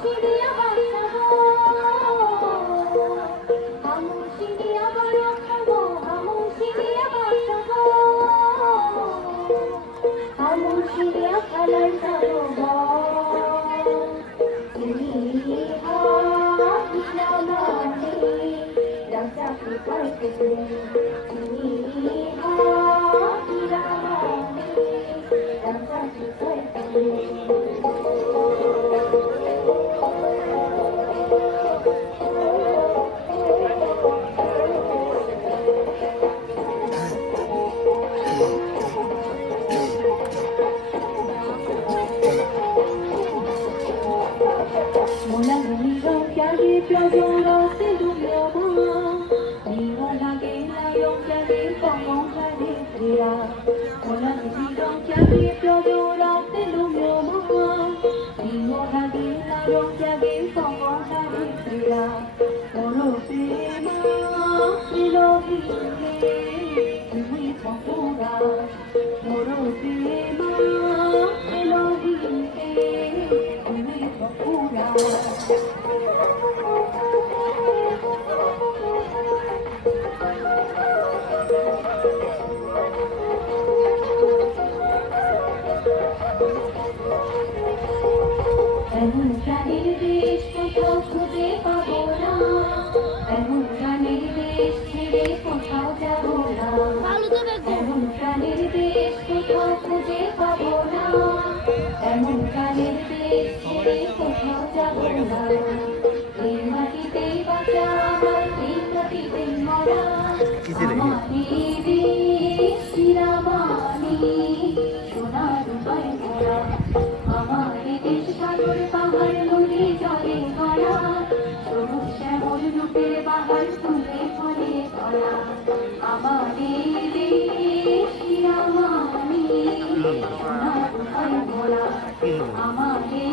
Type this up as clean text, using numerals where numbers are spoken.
Syria বাসাবো আমু Syria বড় খাবো আমু Syria বাসাবো আমু Syria খালার যাবো তুমি হাকিলামানি রাজা কি পাইতে তুমি হাকিলামানি রাজা কি পাইতে Molaluniga kyagi pyojora se dumyama Niwa lage layong kyagi pangong hari kriya Molaluniga kyagi pyojora se dumyama Niwa lage layong kyagi pangong hari kriya Moro prema silohine tumi pangura Moro prema silohine tumi pangura এমন প্রাণীর দেশ কোথাও খুঁজে পাবো না এমন প্রাণীর দেশ ছেড়ে কোথাও যাবো না এমন প্রাণীর দেশ কোথাও খুঁজে পাবো না এমন প্রাণীর দেশ ছেড়ে কোথাও যাবো না এই মাটিতেই বাঁচা আমার এই মাটিতেই মরা আমারই দেশ শিরামানি সোনার রূপায় ভরা আমারই দেশ সাগর পাহাড় নদী জলে ভরা সবুজ শ্যামল রূপের বাহার ফুলে ফলে ভরা আমারই দেশ শিরামানি সোনার রূপায় ভরা আমারই